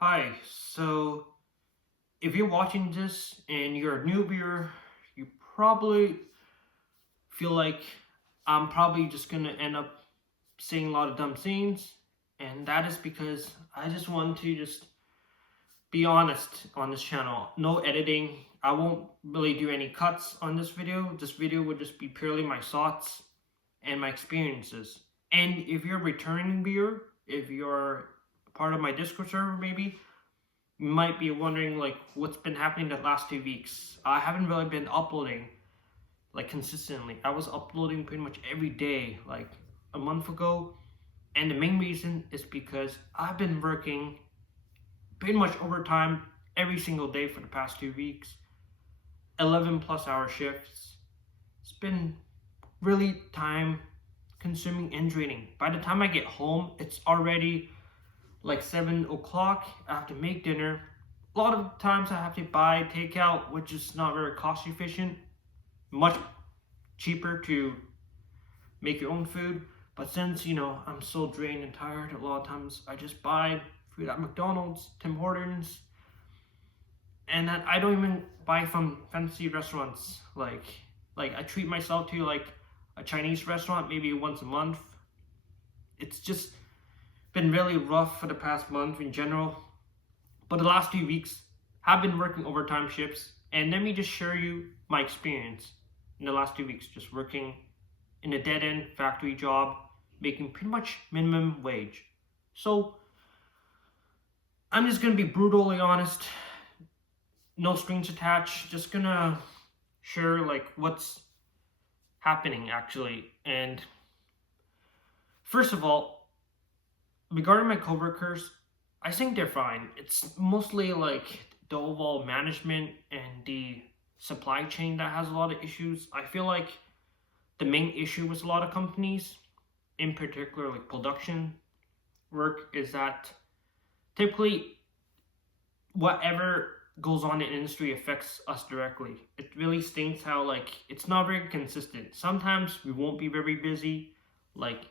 Hi, so if you're watching this and you're a new viewer, you probably feel like I'm probably just gonna end up saying a lot of dumb things, and that is because I just want to just be honest on this channel. No editing. I won't really do any cuts on this video. This video would just be purely my thoughts and my experiences. And if you're a returning viewer, if you're part of my Discord server, maybe you might be wondering like what's been happening the last 2 weeks. I haven't really been uploading like consistently. I was uploading pretty much every day like a month ago, and the main reason is because I've been working pretty much overtime every single day for the past 2 weeks, 11 plus hour shifts. It's been really time consuming and draining. By the time I get home, it's already like 7 o'clock. I have to make dinner. A lot of times I have to buy takeout, which is not very cost efficient. Much cheaper to make your own food. But since I'm so drained and tired, a lot of times I just buy food at McDonald's, Tim Hortons, and that I don't even buy from fancy restaurants. Like I treat myself to like a Chinese restaurant maybe once a month. It's just been really rough for the past month in general. But the last 2 weeks have been working overtime shifts, and let me just share you my experience in the last 2 weeks just working in a dead-end factory job, making pretty much minimum wage. So I'm just gonna be brutally honest, no strings attached, just gonna share like what's happening actually. And first of all, regarding my coworkers, I think they're fine. It's mostly like the overall management and the supply chain that has a lot of issues. I feel like the main issue with a lot of companies, in particular like production work, is that typically whatever goes on in the industry affects us directly. It really stinks how like it's not very consistent. Sometimes we won't be very busy, like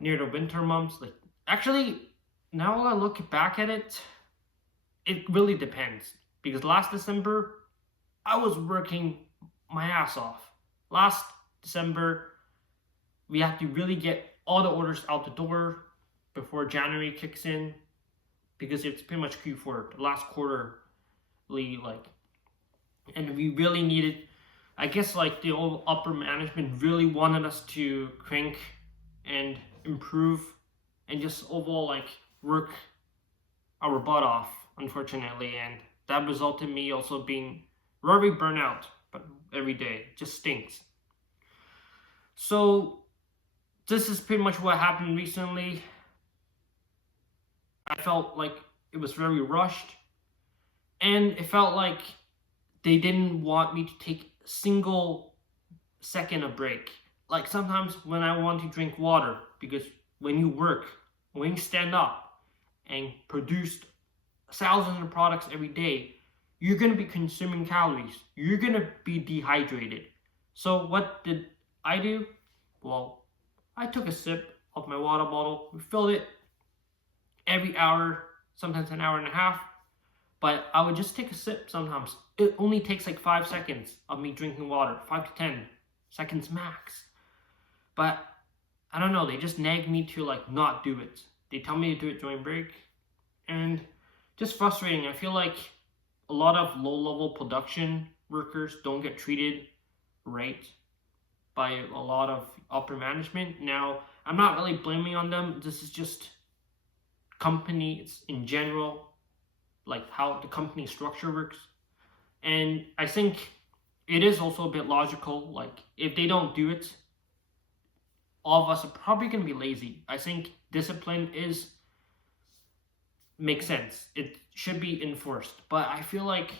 near the winter months. Like actually, now I look back at it, it really depends. Because last December, I was working my ass off. Last December, we had to really get all the orders out the door before January kicks in, because it's pretty much Q4, the last quarterly, like, and we really needed, I guess, like the old upper management really wanted us to crank and improve and just overall like work our butt off, unfortunately, and that resulted in me also being very burnout, but every day it just stinks. So this is pretty much what happened recently. I felt like it was very rushed, and it felt like they didn't want me to take a single second of break. Like sometimes when I want to drink water, because when you work, when you stand up and produce thousands of products every day, you're going to be consuming calories. You're going to be dehydrated. So what did I do? Well, I took a sip of my water bottle, refilled it every hour, sometimes an hour and a half, but I would just take a sip sometimes. It only takes like 5 seconds of me drinking water, 5 to 10 seconds max. But I don't know, they just nag me to like not do it. They tell me to do it during break, and just frustrating. I feel like a lot of low-level production workers don't get treated right by a lot of upper management. Now, I'm not really blaming on them. This is just companies in general, like how the company structure works. And I think it is also a bit logical. Like if they don't do it, all of us are probably going to be lazy. I think discipline is makes sense. It should be enforced, but I feel like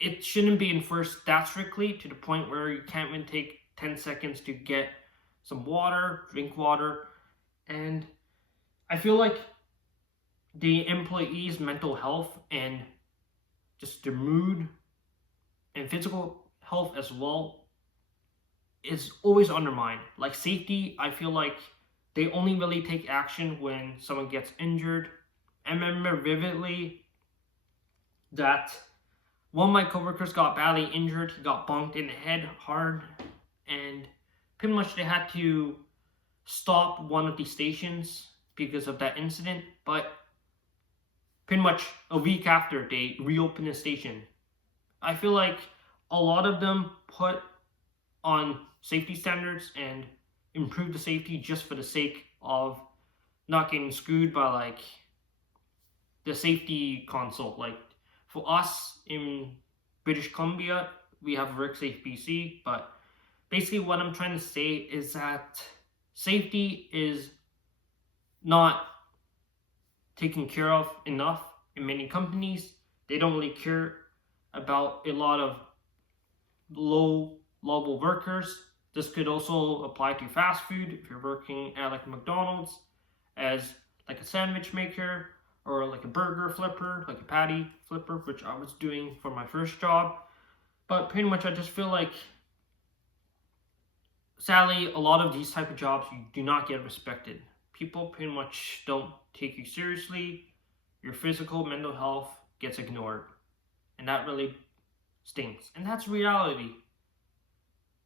it shouldn't be enforced that strictly to the point where you can't even take 10 seconds to get some water, drink water. And I feel like the employees' mental health and just their mood and physical health as well is always undermined. Like safety, I feel like they only really take action when someone gets injured I remember vividly that one of my coworkers got badly injured. He got bonked in the head hard, and pretty much they had to stop one of the stations because of that incident. But pretty much a week after, they reopened the station. I feel like a lot of them put on safety standards and improve the safety just for the sake of not getting screwed by like the safety console. Like for us in British Columbia, we have WorkSafe BC, but basically what I'm trying to say is that safety is not taken care of enough in many companies. They don't really care about a lot of low level workers. This could also apply to fast food if you're working at like McDonald's as like a sandwich maker or like a burger flipper, like a patty flipper, which I was doing for my first job. But pretty much I just feel like sadly a lot of these type of jobs you do not get respected. People pretty much don't take you seriously. Your physical, mental health gets ignored. And that really stinks. And that's reality.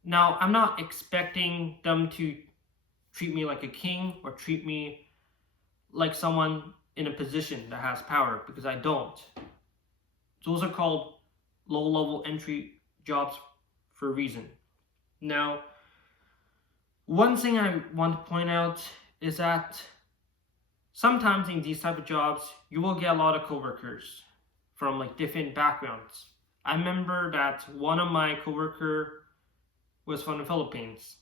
Now, I'm not expecting them to treat me like a king or treat me like someone in a position that has power, because I don't. Those are called low-level entry jobs for a reason. Now, one thing I want to point out is that sometimes in these type of jobs, you will get a lot of coworkers from like different backgrounds. I remember that one of my coworker was from the Philippines.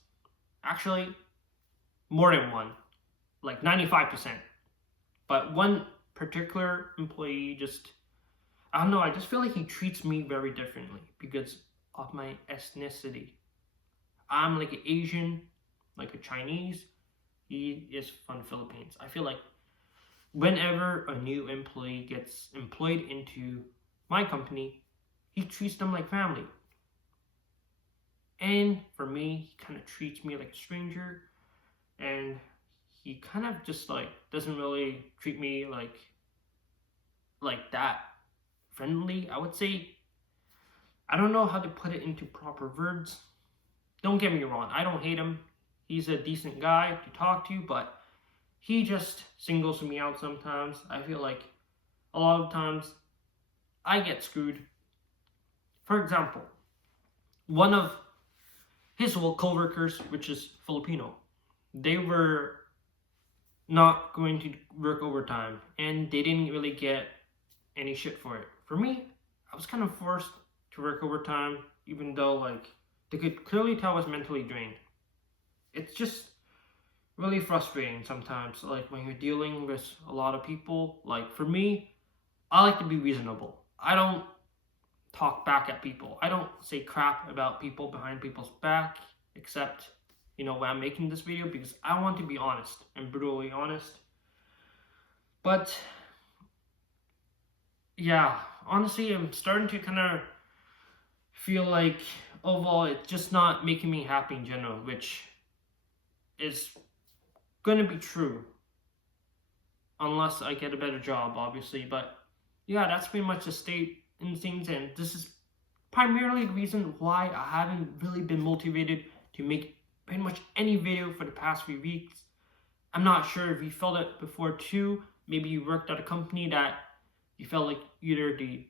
Actually, more than one, like 95%. But one particular employee just, I don't know, I just feel like he treats me very differently because of my ethnicity. I'm like an Asian, like a Chinese. He is from the Philippines. I feel like whenever a new employee gets employed into my company, he treats them like family. And for me, he kind of treats me like a stranger, and he kind of just like doesn't really treat me like that friendly. I would say, I don't know how to put it into proper words. Don't get me wrong, I don't hate him. He's a decent guy to talk to, but he just singles me out sometimes. I feel like a lot of times I get screwed. For example, one of his co-workers, which is Filipino, they were not going to work overtime and they didn't really get any shit for it. For me, I was kind of forced to work overtime, even though like they could clearly tell I was mentally drained. It's just really frustrating sometimes, like when you're dealing with a lot of people. Like for me, I like to be reasonable. I don't talk back at people. I don't say crap about people behind people's back, except, when I'm making this video, because I want to be honest and brutally honest. But yeah, honestly, I'm starting to kind of feel like overall it's just not making me happy in general, which is going to be true unless I get a better job, obviously. But yeah, that's pretty much the state in things, and this is primarily the reason why I haven't really been motivated to make pretty much any video for the past few weeks. I'm not sure if you felt it before too. Maybe you worked at a company that you felt like either the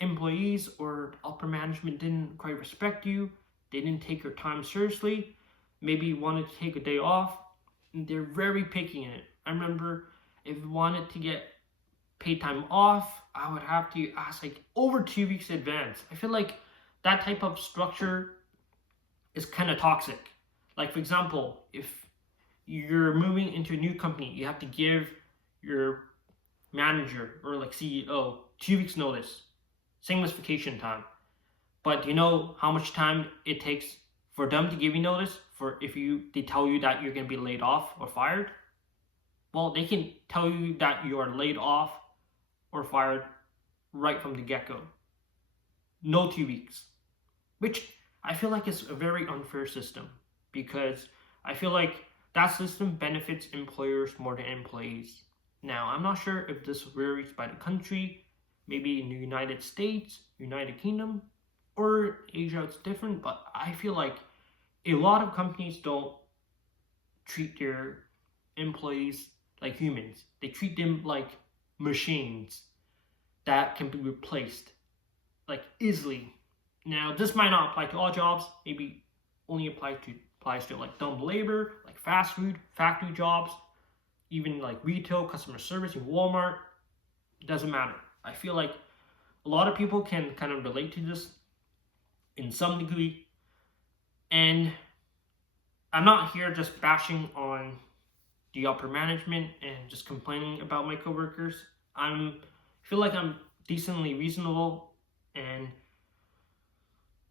employees or upper management didn't quite respect you. They didn't take your time seriously. Maybe you wanted to take a day off, and they're very picky in it. I remember if you wanted to get paid time off, I would have to ask like over 2 weeks in advance. I feel like that type of structure is kind of toxic. Like for example, if you're moving into a new company, you have to give your manager or like CEO 2 weeks notice. Same with vacation time. But do you know how much time it takes for them to give you notice for if they tell you that you're going to be laid off or fired? Well, they can tell you that you are laid off or fired right from the get-go. No 2 weeks. Which I feel like is a very unfair system, because I feel like that system benefits employers more than employees. Now, I'm not sure if this varies by the country, maybe in the United States, United Kingdom, or Asia it's different, but I feel like a lot of companies don't treat their employees like humans. They treat them like machines that can be replaced like easily. Now, this might not apply to all jobs, maybe only applies to like dumb labor, like fast food, factory jobs, even like retail, customer service in Walmart. It doesn't matter. I feel like a lot of people can kind of relate to this in some degree. And I'm not here just bashing on the upper management and just complaining about my coworkers. I feel like I'm decently reasonable, and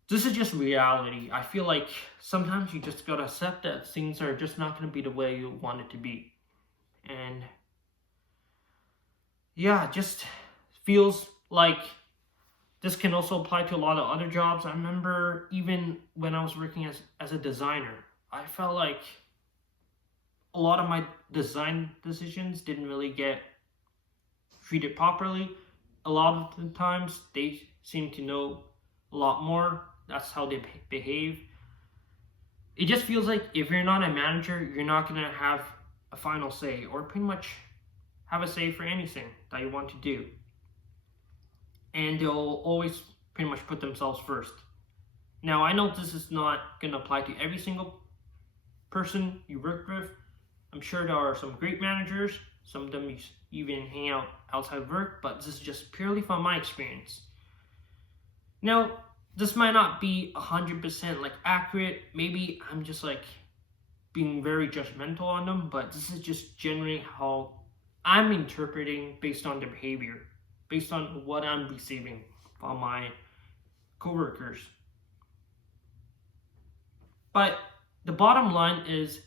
this is just reality. I feel like sometimes you just gotta accept that things are just not gonna be the way you want it to be. And yeah, just feels like this can also apply to a lot of other jobs. I remember even when I was working as a designer, I felt like a lot of my design decisions didn't really get treated properly. A lot of the times they seem to know a lot more. That's how they behave. It just feels like if you're not a manager, you're not going to have a final say or pretty much have a say for anything that you want to do. And they'll always pretty much put themselves first. Now, I know this is not going to apply to every single person you work with. I'm sure there are some great managers, some of them even hang out outside of work, but this is just purely from my experience. Now, this might not be 100% like accurate. Maybe I'm just like being very judgmental on them, but this is just generally how I'm interpreting based on their behavior, based on what I'm receiving from my coworkers. But the bottom line is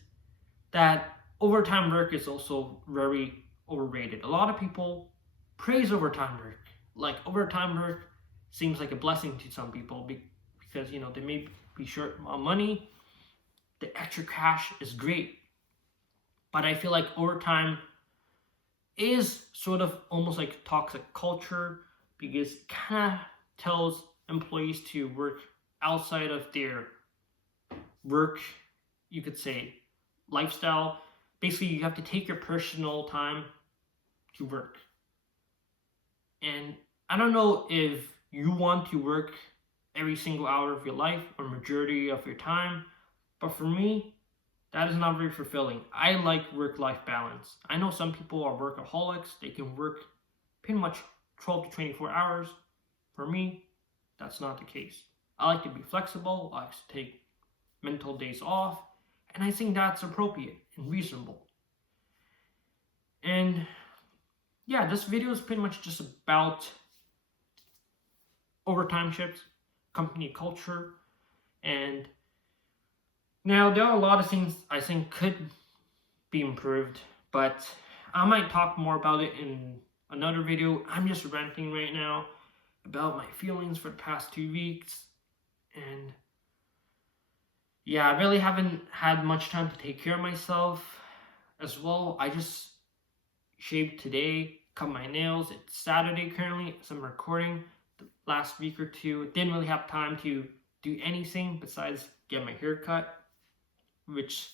that overtime work is also very overrated. A lot of people praise overtime work. Like overtime work seems like a blessing to some people because they may be short on money. The extra cash is great. But I feel like overtime is sort of almost like toxic culture because it kind of tells employees to work outside of their work, you could say, lifestyle. Basically, you have to take your personal time to work. And I don't know if you want to work every single hour of your life or majority of your time, but for me, that is not very fulfilling. I like work-life balance. I know some people are workaholics. They can work pretty much 12 to 24 hours. For me, that's not the case. I like to be flexible. I like to take mental days off. And I think that's appropriate and reasonable. And yeah, this video is pretty much just about overtime shifts, company culture, and now there are a lot of things I think could be improved, but I might talk more about it in another video. I'm just ranting right now about my feelings for the past 2 weeks, and yeah, I really haven't had much time to take care of myself as well. I just shaved today, cut my nails. It's Saturday currently, so I'm recording. The last week or two, didn't really have time to do anything besides get my hair cut, which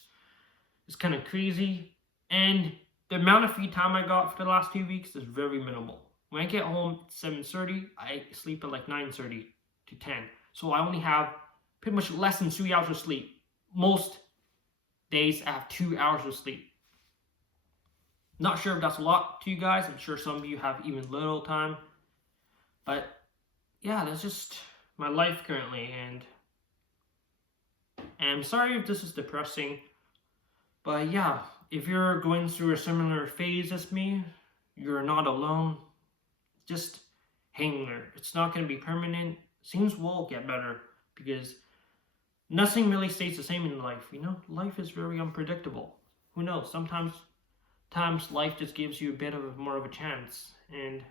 is kind of crazy. And the amount of free time I got for the last 2 weeks is very minimal. When I get home at 7:30, I sleep at like 9:30 to 10. So I only have pretty much less than 3 hours of sleep. Most days I have 2 hours of sleep. Not sure if that's a lot to you guys. I'm sure some of you have even little time. But yeah, that's just my life currently. And I'm sorry if this is depressing. But yeah, if you're going through a similar phase as me, you're not alone. Just hang there. It's not going to be permanent. Things will get better because nothing really stays the same in life. Life is very unpredictable. Who knows? Sometimes life just gives you a bit of more of a chance, and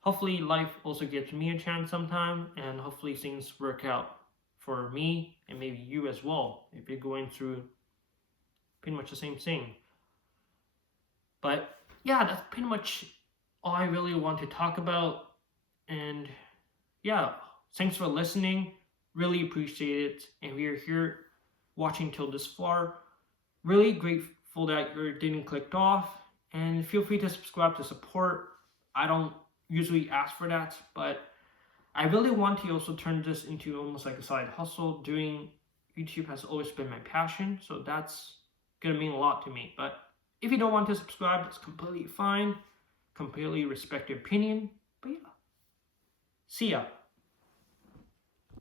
hopefully life also gives me a chance sometime, and hopefully things work out for me and maybe you as well if you're going through pretty much the same thing. But yeah, that's pretty much all I really want to talk about. And yeah, thanks for listening. Really appreciate it. And if you're here watching till this far, really grateful that you didn't click off. And feel free to subscribe to support. I don't usually ask for that, but I really want to also turn this into almost like a side hustle. Doing YouTube has always been my passion, so that's gonna mean a lot to me. But if you don't want to subscribe, that's completely fine. Completely respect your opinion. But yeah, see ya.